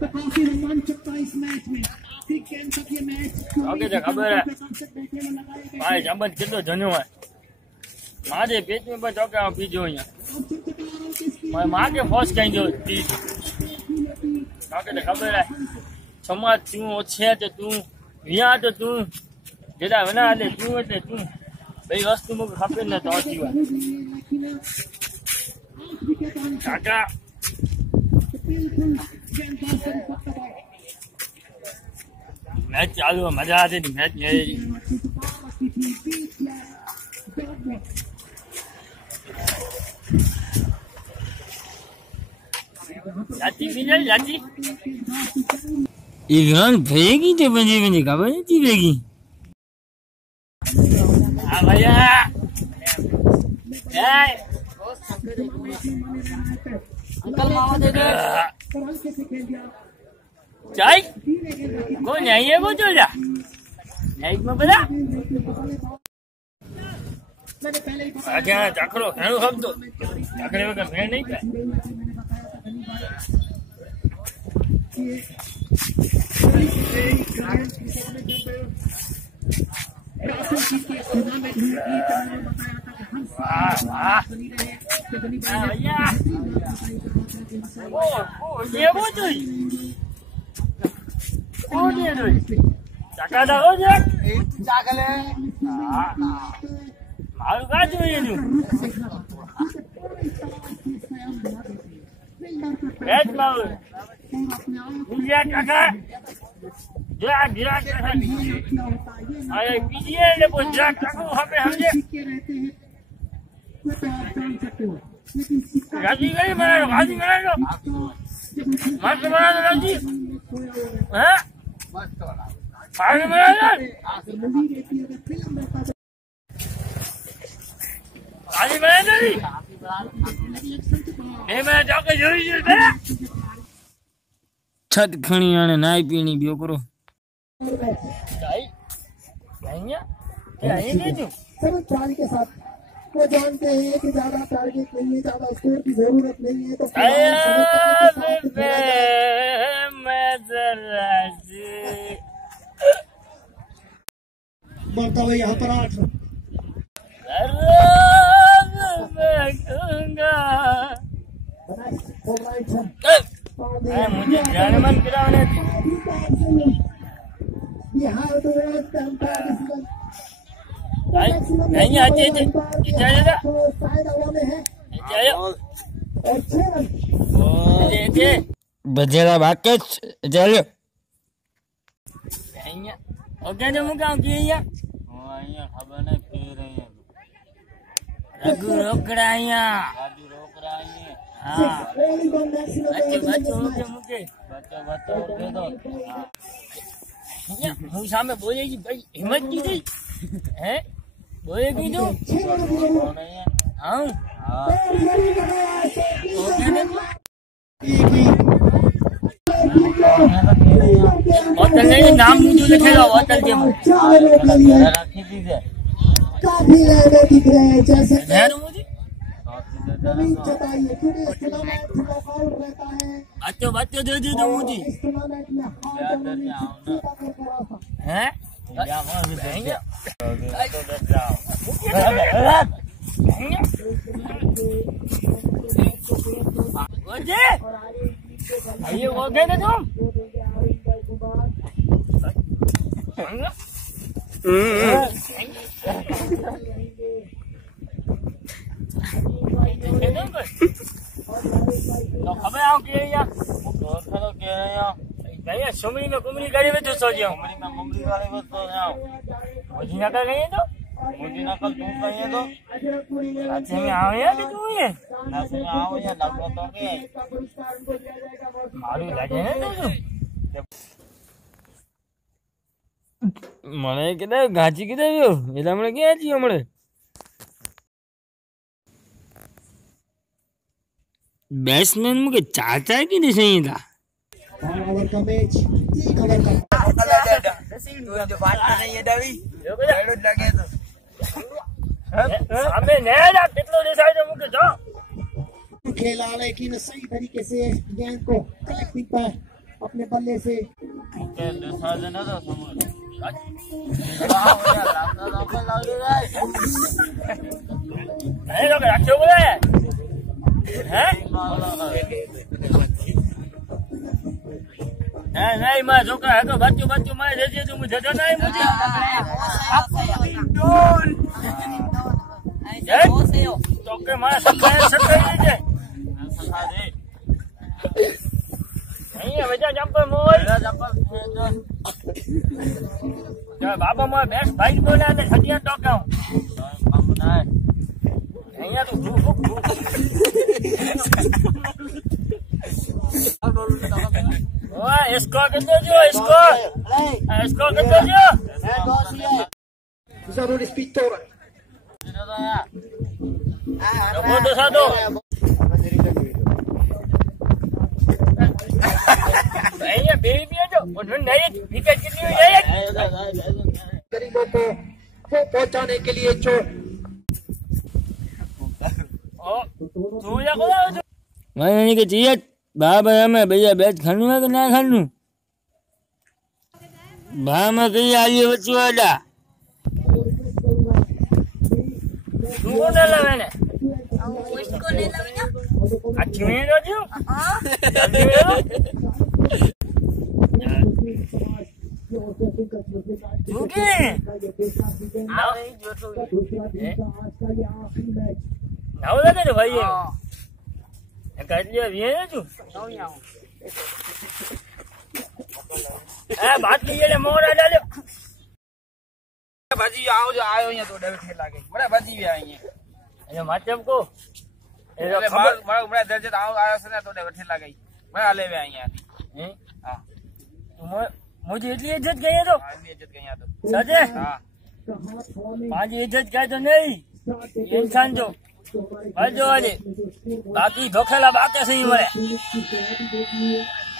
तो काफी रोमांचक था इस मैच में। तक ये मैच खबर है भाई जबत कितना धन्यो है मारे पेट में बच के बीजो मैं मां के फर्स्ट कहीं जो खबर है समाज तू छे तो तू विया तो तू जेड़ा वना ले तू એટલે तू भाई वस्तु में खपे न तो आती है काका मैच चालू है मजा आती थी मैच में लाची भी नहीं लाची इगन भेगी तो बंजी बंजी का बंजी भेगी आ भैया ए अंकल मामा दे दे चाय कौन नहीं है वो चल जा नहीं में बता आगे जाकरो हेलो हम तो जाकरे वगैरह मैं नहीं कर वाह वाह भैया ओ ये वो जो ओ ये जो जाका दा हो जा जाकले मारू का जो ये जो रेड मारू मुझे काका जा जा अरे पीछे ले वो जा काको हमें हमने राजी गई बना लो मस्त बना दो राजी हैं मस्त बना दो राजी बना दो मैं जाके जोड़ी जोड़ी बना छत खणी आने नाई पीनी बियो करो चाय कहिया क्या है ये जो सब चाल के साथ वो जानते हैं कि ज्यादा टारगेट नहीं है, ज्यादा स्कोर की जरूरत नहीं है, तो बढ़ता हुआ यहाँ पर 8 मुझे जाने मन गिराने नहीं आते थे जाएगा बजेरा बाके चलो ओके जो मुका किया ओ आया खबर नहीं पी रही है रघु रोक रहा है हां बच्चे ओके मुके बच्चे दे दो હું સામે બોલેगी भाई हिम्मत की गई है बोलेगी तो हाँ होटल नहीं नाम मुझे लिखेगा होटल के रखी दीजिए काफी लहरे दिख रहे हैं जैसे मुझे बच्चों बच्चों दे दो मुझे हैं ये वो गए ना तुम तो खबर आओ कि भैया सुमरी में कुमरी गाड़ी में तो सो जाओ मुमरी गाड़ी में तो जाओ मुझे नकल नहीं है तो मुझे नकल तू कहीं है तो अच्छे में आओ या कि तू है अच्छे में आओ या लगवा तो के मारू लगे ना तो મને કીધા ગાજી કીધા ગયો એટલે હમણાં ક્યાં છીએ હમણાં बैट्समैन मुझे चाचा की नहीं सही था ओवर का मैच 3 ओवर का जो बात नहीं है डवी लगे तो हमें नेड़ा कितना डिसाइड मुझे जाओ खेला लेकिन सही तरीके से गेंद को कलेक्ट नहीं पाए अपने बल्ले से। नहीं मैं जोकर है तो बच्चों मैं दे दिया तुम दे दो नहीं मुझे ચોકે મારા સકાય છે અહીંયા બેટા જમ્પર મોલ બાબા મારા બેસ્ટ ભાઈ બોલ્યા એટલે સટિયા ટોકાઉં અહીંયા તો इसको कितने जो इसको कितने जो जरूर स्पीड तो वो तो साधो ये बेबी भी है जो उन्होंने नहीं विकेट कितनी हुई है गरीबों को पहुंचाने के लिए जो तू या को मैंने नहीं कि चाहिए बाबा हमें भैया बैच खानू है कि ना खानू भा में कहीं आइए बच्चों वाला तू को ले ले मैंने इसको ले लो ना अच्छी नहीं तो क्यों तू के ना हो जाते भाई ये कर लिया ये है तू बात नहीं है मोर डालो भाजी आओ जो आयो यहाँ तो डर खेला गई बड़ा भाजी भी आई है ये माध्यम को એટલે મારા બડા દરજે આવ આયો છે ને તો ડર ખેલા ગઈ બડા લેવે आई है हां मुझे इतनी इज्जत गई है तो इज्जत गई तो सजे हां पांच इज्जत कहे तो नहीं इंसान जो जो वाले बाकी धोखेला बाके सही मरे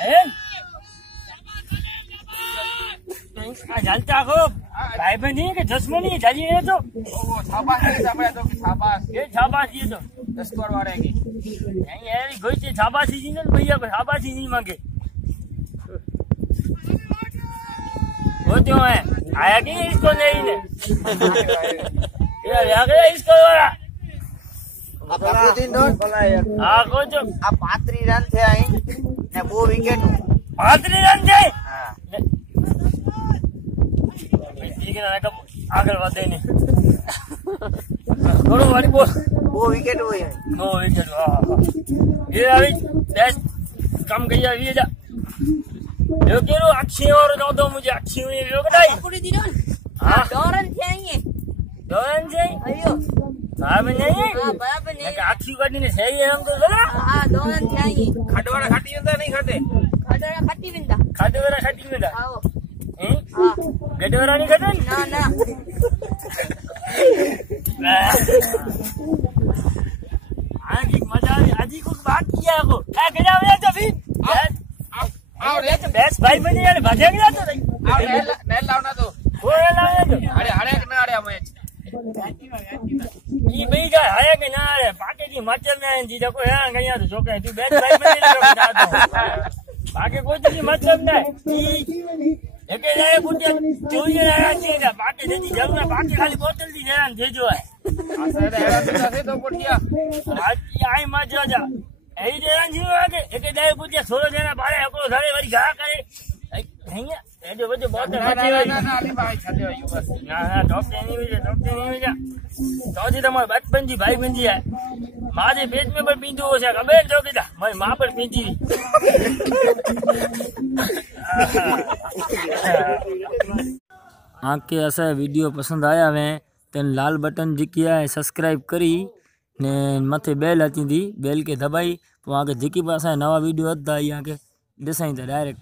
हैं जानता हो भाई बहन नहीं कि दुश्मनी चलिए है तो वो छापास है सामने तो छापास ये छापासी है तो दस्तवर वाले की नहीं यार कोई से छापासी जी ने भैया छापासी नहीं मांगे वो क्यों है आया कि इसको नहीं ने यार आ गया इसको वाला આ પ્રતિદિન દોડ हाँ को जो આ 35 રન થયા અહીં ને 2 વિકેટ 35 रन थे हां ठीक है ना आगे बढ़ते नहीं थोड़ा वाली बोल 2 विकेट हुई है 2 विकेट ये अभी बेस्ट कम गई है ये जा यो केरो अच्छी और दो मुझे अच्छी हुई यो कटाई પૂરી દીનો हां 2 રન થયા અહીં दोन से અયો बराबर नहीं हां બરાબર है નહીં अच्छी करनी ने सही है हमको बोला हां 2 રન થયા અહીં खाटवाड़ा खाटी होता नहीं खाटे ખાડોળા ખાટી વિંદા खाटेवाड़ा खाटी में था આવો हैं हां गडेवाड़ा नहीं खाटे ના ના आज मजा आज ही कुछ बात किया को क्या गया हुआ तो भी आओ रे बेस भाई बनी यार भागे गया तो नहीं आओ नेल लावना तो वो लावे तो अरे हरे ना अरे मैच ये भाई का है कि ना है बाकी की हिमाचल में जी देखो है गया तो जो कहे तू बेस भाई बनी लो बाकी कोई चीज मतलब नहीं एक जाए बुढ़िया चोरी आया चाहिए बाकी जल्दी जरूर बाकी खाली बोतल दी जरा भेजो है असरे हेड़ा से तो बुढ़िया आज आई मजा जा ऐ जरा जीव आके एक जाए बुढ़िया थोड़ा देना बारे एको सारे वाली गा करे नहीं है एडो बजे बहुत अच्छी है ना अली भाई छले आयो बस ना डॉक्टर नहीं हुई जा तो जी तुम्हारे बचपन जी भाई बहन जी है मां जे पेट में पर पींदो हो छे खबर जो के मारी मां पर पींदी आके असा वीडियो पसंद आया वे तेन लाल बटन जी है सब्सक्राइब करी ने मथे बेल अची थी बेल के दबाई तो आगे जी पास नवा वीडियो आता आके ॾिसाई था डायरेक्ट।